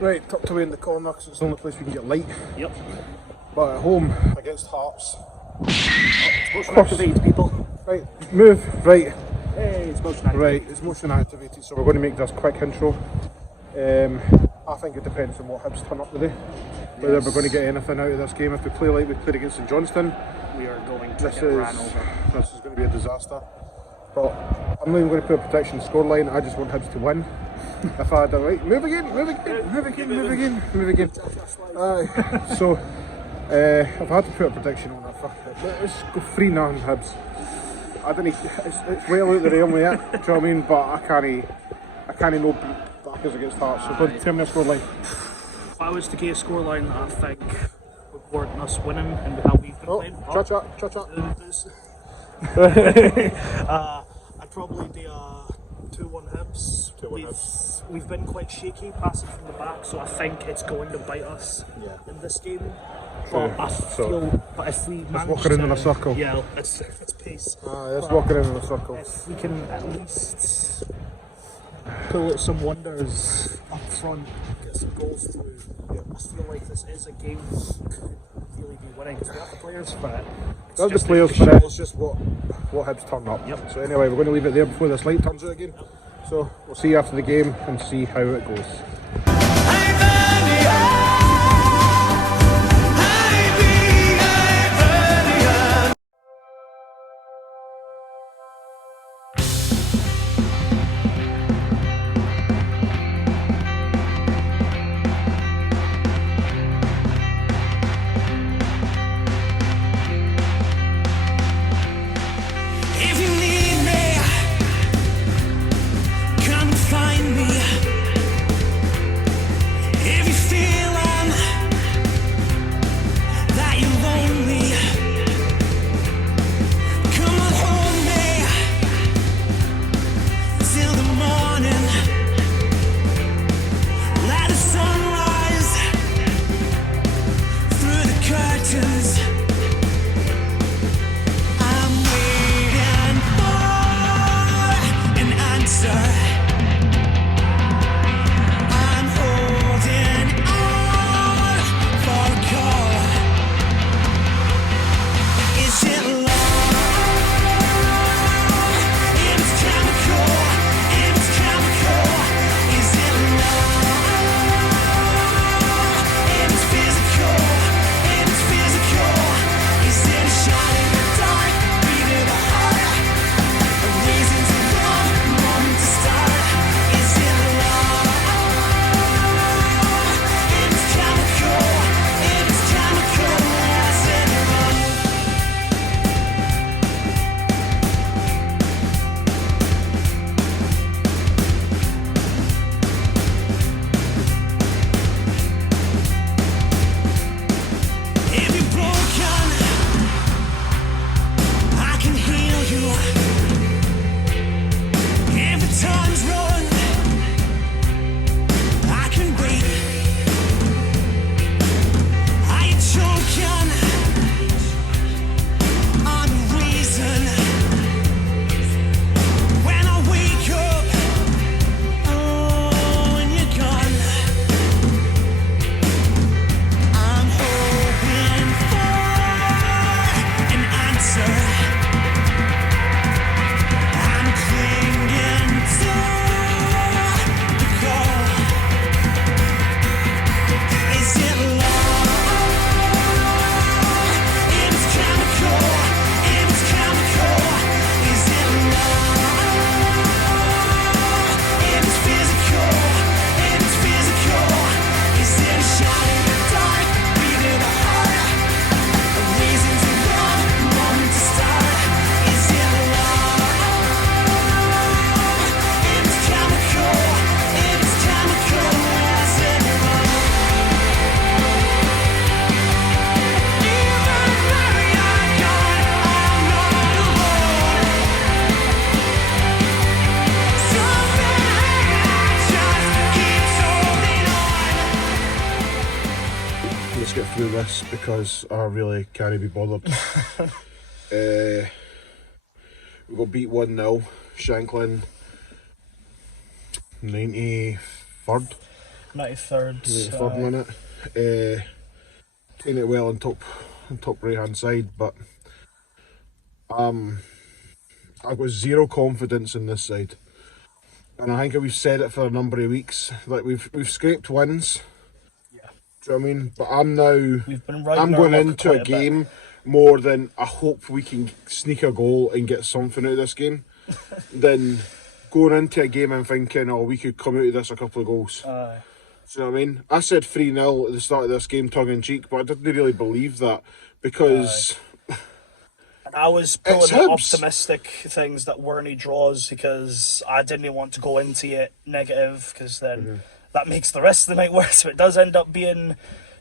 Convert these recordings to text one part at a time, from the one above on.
Right, tucked away in the corner because it's the only place we can get light. Yep. But at home against Hearts. Motion activated, people. Right, move. Right. Hey, it's motion activated. Right, it's motion activated, so we're going to make this quick intro. I think it depends on what Hibs turn up today. Whether we're going to get anything out of this game. If we play like we played against St Johnstone, we are going to get ran over. This is going to be a disaster. But I'm not even going to put a prediction scoreline, I just want Hibs to win. If I had it right, move again. So, if I had to put a prediction on it, fuck it, let's go 3-0 Hibs. I don't know, it's well out the realm yet, do you know what I mean? But I can't know backers against Hearts, so tell me a scoreline. If I was to get a scoreline, I think would warrant us winning and how we've been playing. Cha-cha. I'd probably do a 2-1 Hibs. We've been quite shaky passing from the back, so I think it's going to bite us in this game. But but if we manage walking in a circle. Yeah, it's pace. It's walking in a circle. If we can at least pull out some wonders up front, get some goals through, I feel like this is a game we could really be winning. We have the players for it. That's the players for it, it's just what Hibs turn up. Yep. So anyway, we're going to leave it there before this light turns out again. Yep. So we'll see you after the game and see how it goes. Get through this because I really can't be bothered. We got beat 1-0, Shankland, 93rd. 93rd. Third minute. Taking it well on top right hand side, but I've got zero confidence in this side. And I think we've said it for a number of weeks. Like we've scraped wins. Yeah. Do you know what I mean? But I'm now We've been I'm going into a game more than I hope we can sneak a goal and get something out of this game than going into a game and thinking, oh, we could come out of this a couple of goals. Do you know what I mean? I said 3-0 at the start of this game, tongue in cheek, but I didn't really believe that because. And I was pulling optimistic things that weren't any draws because I didn't want to go into it negative because then that makes the rest of the night worse. If it does end up being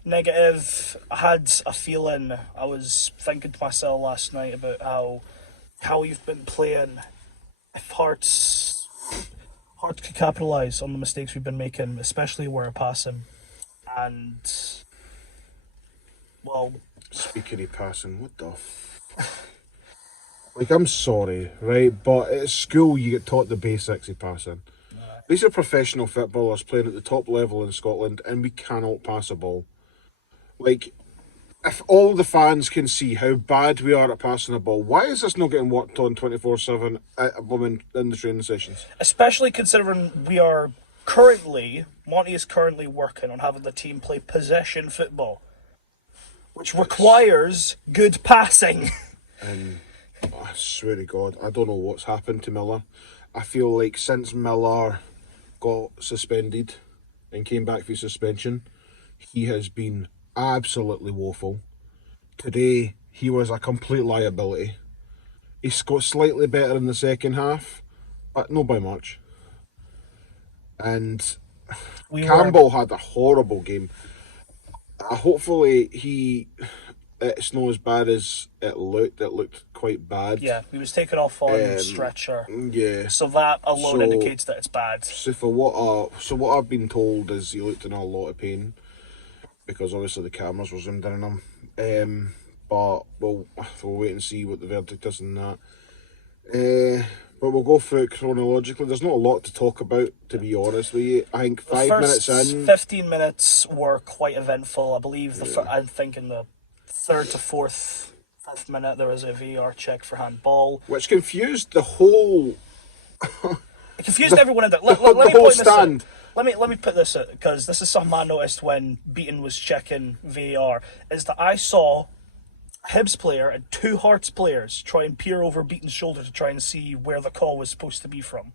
negative, I had a feeling, I was thinking to myself last night about how you've been playing. If Hearts could capitalise on the mistakes we've been making, especially where we're passing. And, well... Speaking of passing, what the like, I'm sorry, right? But at school, you get taught the basics of passing. These are professional footballers playing at the top level in Scotland, and we cannot pass a ball. Like, if all the fans can see how bad we are at passing a ball, why is this not getting worked on 24/7 at women in the training sessions? Especially considering Monty is currently working on having the team play possession football, which requires good passing. And I swear to God, I don't know what's happened to Miller. I feel like since Miller got suspended and came back from suspension, he has been absolutely woeful. Today, he was a complete liability. He's got slightly better in the second half, but not by much. And Campbell had a horrible game. Hopefully, it's not as bad as it looked. It looked quite bad. Yeah, he was taken off on stretcher. Yeah. So that alone indicates that it's bad. So what I've been told is he looked in a lot of pain because obviously the cameras were zoomed in on him. But we'll wait and see what the verdict is in that. But we'll go through it chronologically. There's not a lot to talk about, to be honest with you. I think 5 minutes in... 15 minutes were quite eventful. I believe, I'm thinking the third to fifth minute, there was a VAR check for handball. Which confused the whole... It confused everyone in there. Let me point this out. Let me put this out, because this is something I noticed when Beaton was checking VAR, is that I saw a Hibs player and 2 Hearts players try and peer over Beaton's shoulder to try and see where the call was supposed to be from.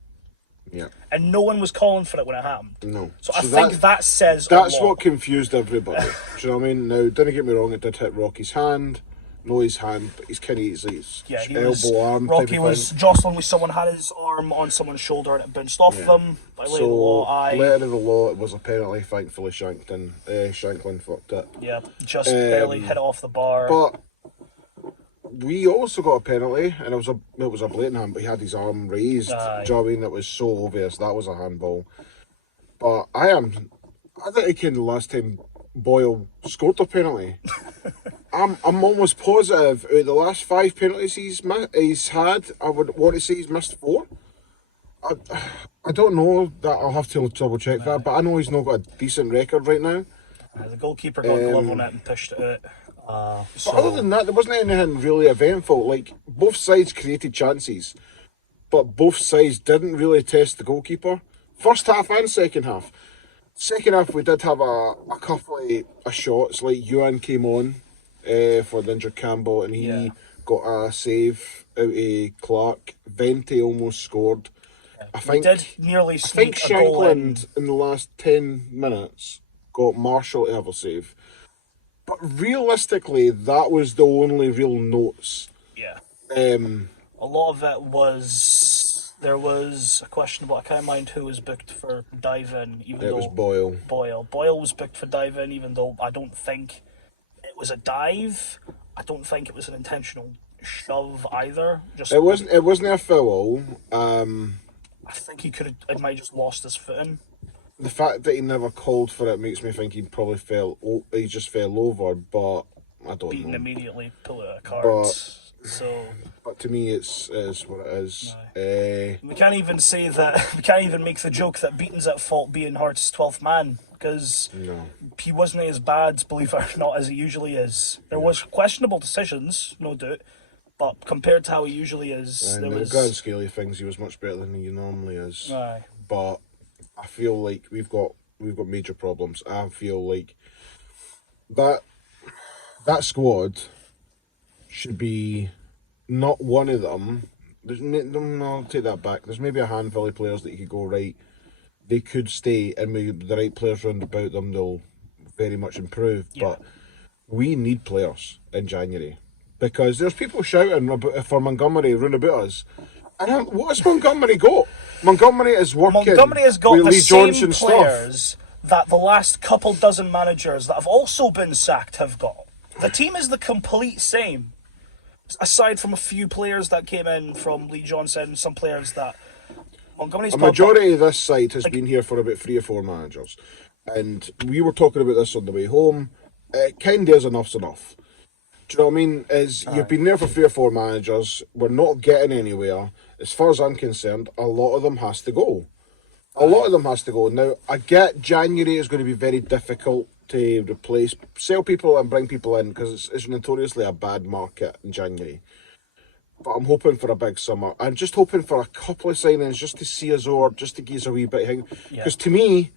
Yeah. And no one was calling for it when it happened. No. So I think that says a That's lot. what confused everybody. Do you know what I mean? Now, don't get me wrong, it did hit Rocky's hand. No, his hand, but he's kind of his elbow, arm. Rocky was jostling with someone, had his arm on someone's shoulder, and it bounced off them. By letter of the law, letter of the law, it was a penalty. Thankfully, Shankland fucked it. Yeah, just barely hit it off the bar. But we also got a penalty, and it was a blatant hand, but he had his arm raised. Do you know what I mean? It was so obvious that was a handball. But I think the last time Boyle scored a penalty. I'm almost positive out of the last 5 penalties he's had, I would want to say he's missed 4. I don't know that, I'll have to double check that, but I know he's not got a decent record right now. The goalkeeper got a glove on it and pushed it out. But other than that, there wasn't anything really eventful. Like, both sides created chances, but both sides didn't really test the goalkeeper. First half and second half. Second half, we did have a couple of shots, like Ewan came on for the injured Campbell, and he got a save out of Clark. Vente almost scored. I think Shankland in the last 10 minutes got Marshall to have a save. But realistically, that was the only real notes. Yeah. A lot of it was... There was a questionable... I can't mind who was booked for diving, even though... It was Boyle. Boyle was booked for diving, even though I don't think it was a dive. I don't think it was an intentional shove either. It wasn't a foul. I think it might have just lost his footing. The fact that he never called for it makes me think he probably he just fell over, but I don't know. Beaton immediately pulled out a card. So, but to me, it's what it is. we can't even say that. We can't even make the joke that Beaton's at fault being Hearts' 12th man, because he wasn't as bad, believe it or not, as he usually is. There was questionable decisions, no doubt, but compared to how he usually is, And in the grand scale of things, he was much better than he normally is. Aye. But I feel like we've got major problems. I feel like that squad should be not one of them. No, I'll take that back. There's maybe a handful of players that you could go, right, they could stay, and with the right players round about them, they'll very much improve. Yeah. But we need players in January, because there's people shouting for Montgomery round about us. And what has Montgomery got? Montgomery is working. Montgomery has got with the Lee same Johnson players that the last couple dozen managers that have also been sacked have got. The team is the complete same, aside from a few players that came in from Lee Johnson, some players that Montgomery's a majority of this side has been here for about 3 or 4 managers, and we were talking about this on the way home. Kind of is enough's enough. Do you know what I mean? You've been there for 3 or 4 managers. We're not getting anywhere. As far as I'm concerned, a lot of them has to go. A lot of them has to go. Now, I get January is going to be very difficult to sell people and bring people in, because it's notoriously a bad market in January. But I'm hoping for a big summer. I'm just hoping for a couple of signings just to see us over, just to give us a wee bit of thing. Because to me,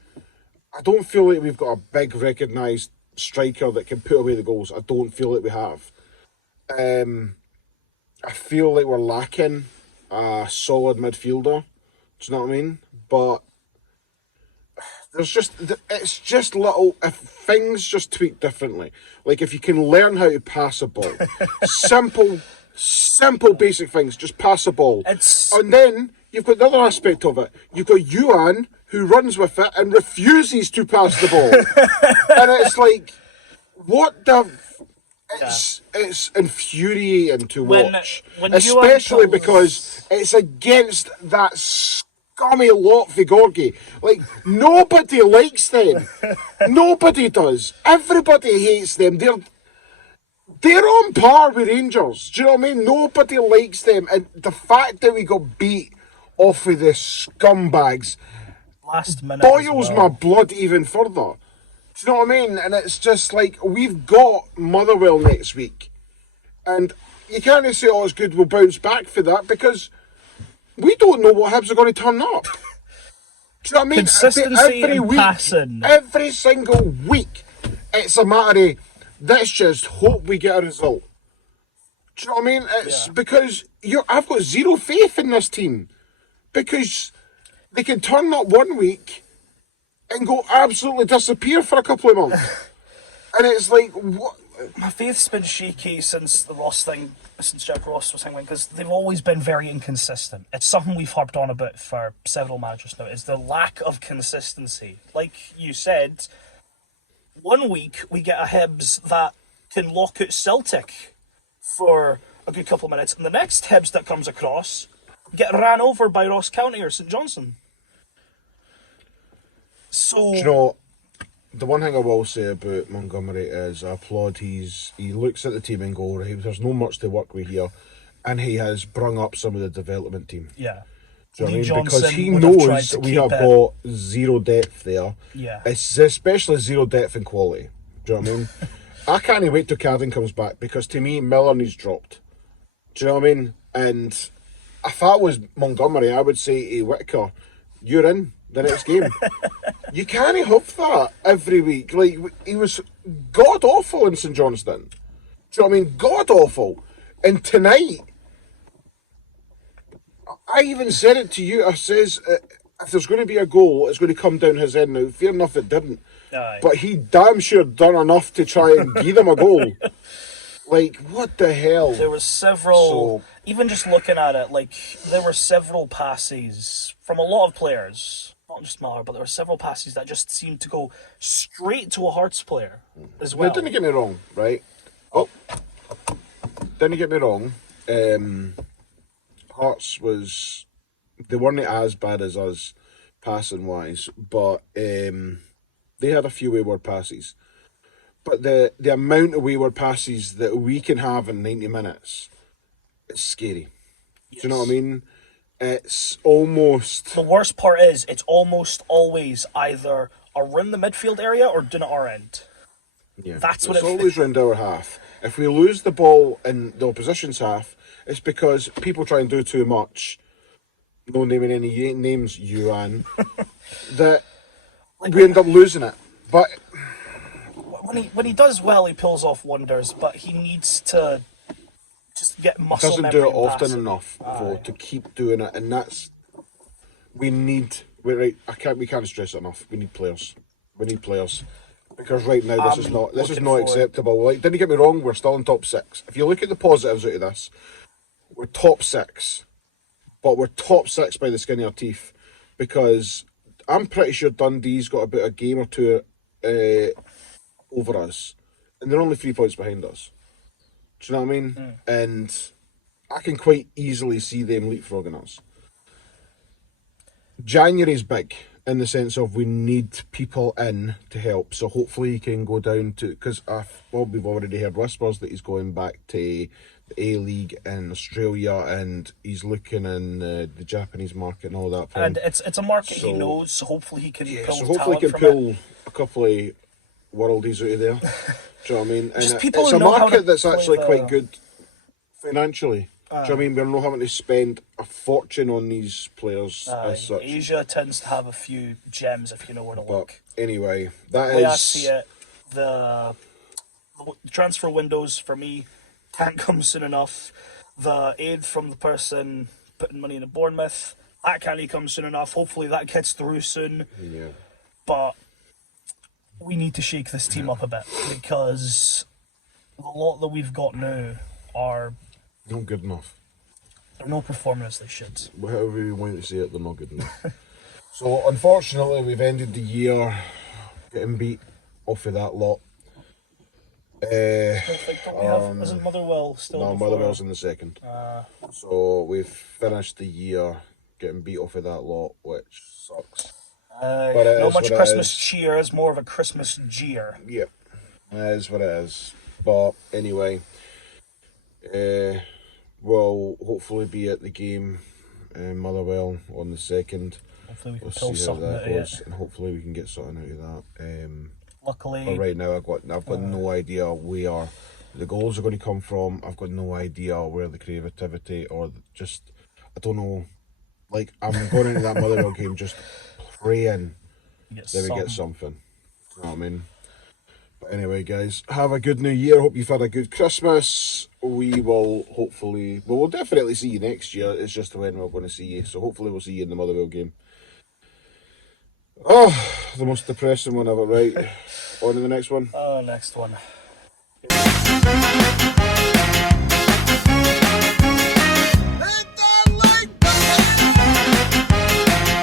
I don't feel like we've got a big recognised striker that can put away the goals. I don't feel like we have. I feel like we're lacking a solid midfielder. Do you know what I mean? But it's just little, if things just tweak differently. Like if you can learn how to pass a ball, simple basic things, just pass a ball. And then you've got the other aspect of it. You've got Yuan, who runs with it and refuses to pass the ball. And it's like, what the... It's infuriating to watch. When especially because it's against that scummy lot, Vigorgi. Like, nobody likes them. Nobody does. Everybody hates them. They're on par with Rangers. Do you know what I mean? Nobody likes them. And the fact that we got beat off of the scumbags last minute boils my blood even further. Do you know what I mean? And it's just like, we've got Motherwell next week. And you can't say, oh, it's good, we'll bounce back for that, because we don't know what Hibs are going to turn up. Do you know what I mean? Consistency every and week, passing. Every single week, it's a matter of, let's just hope we get a result. Do you know what I mean? It's because I've got zero faith in this team. Because they can turn up one week and go absolutely disappear for a couple of months. And it's like, what? My faith's been shaky since the Ross thing, since Jack Ross was hanging, because they've always been very inconsistent. It's something we've harped on about for several managers now, is the lack of consistency. Like you said, one week we get a Hibs that can lock out Celtic for a good couple of minutes, and the next Hibs that comes across get ran over by Ross County or St Johnstone. So, do you know, the one thing I will say about Montgomery is I applaud he looks at the team and goes, right, there's no much to work with here, and he has brung up some of the development team. Yeah. Do you know what I mean? Because he knows we have got zero depth there. Yeah. It's especially zero depth in quality. Do you know what I mean? I can't wait till Cadden comes back, because to me, Miller needs dropped. Do you know what I mean? And if I was Montgomery, I would say to Whittaker, you're in the next game. You can't have that every week. Like, he was god awful in St Johnstone. Do you know what I mean? God awful. And tonight, I even said it to you. I says, if there's going to be a goal, it's going to come down his end. Now, fair enough, it didn't. Aye. But he damn sure done enough to try and give them a goal. Like, what the hell? There was several, even just looking at it, like, there were several passes from a lot of players, not just Miller, but there were several passes that just seemed to go straight to a Hearts player as well. Now, didn't get me wrong, right? Didn't get me wrong. Hearts they weren't as bad as us passing-wise, but they had a few wayward passes. But the amount of wayward passes that we can have in 90 minutes it's scary. Yes. Do you know what I mean? It's almost... The worst part is, it's almost always either around the midfield area or down at our end. Yeah, That's what it's always round our half. If we lose the ball in the opposition's half, it's because people try and do too much, no naming any names, Yuan, that we end up losing it. But when he does well, he pulls off wonders, but he needs to just get muscle doesn't memory do it and often passing. enough to keep doing it, and that's we can't stress it enough. We need players. We need players. Because right now this is not acceptable. Like, didn't get me wrong, we're still in top 6. If you look at the positives out of this, we're top 6, but we're top 6 by the skin of our teeth. Because I'm pretty sure Dundee's got about a game or two over us, and they're only 3 points behind us. Do you know what I mean? And I can quite easily see them leapfrogging us. January's big, in the sense of we need people in to help. So hopefully he can go down to... Because we've already heard whispers that he's going back to the A-League in Australia, and he's looking in the Japanese market and all that. And it's a market he knows, so hopefully he can pull a couple of worldies out of there. Do you know what I mean? And it's a market that's actually quite good financially. Do you know what I mean? We're not having to spend a fortune on these players as such. Asia tends to have a few gems if you know where to look. Anyway, The way I see it, the transfer windows for me can't come soon enough. The aid from the person putting money in Bournemouth, that can't come soon enough. Hopefully that gets through soon. Yeah. But we need to shake this team up a bit, because the lot that we've got now are not good enough. They're not performing as they should. However you want to say it, they're not good enough. So unfortunately, we've ended the year getting beat off of that lot. Isn't Motherwell still? No, Motherwell's in the second. So we've finished the year getting beat off of that lot, which sucks. Not much Christmas cheer, it's more of a Christmas jeer. Yep, it is what it is. But anyway, we'll hopefully be at the game in Motherwell on the 2nd. Hopefully we can pull something out of it. And hopefully we can get something out of that. Luckily, but right now I've got no idea where the goals are going to come from. I've got no idea where the creativity or just, I don't know. Like, I'm going into that Motherwell game just praying that we get something. You know what I mean? But anyway, guys, have a good new year. Hope you've had a good Christmas. We will hopefully, we'll definitely see you next year. It's just when we're going to see you. So hopefully we'll see you in the Motherwell game. Oh, the most depressing one ever, right? On to the next one. Next one.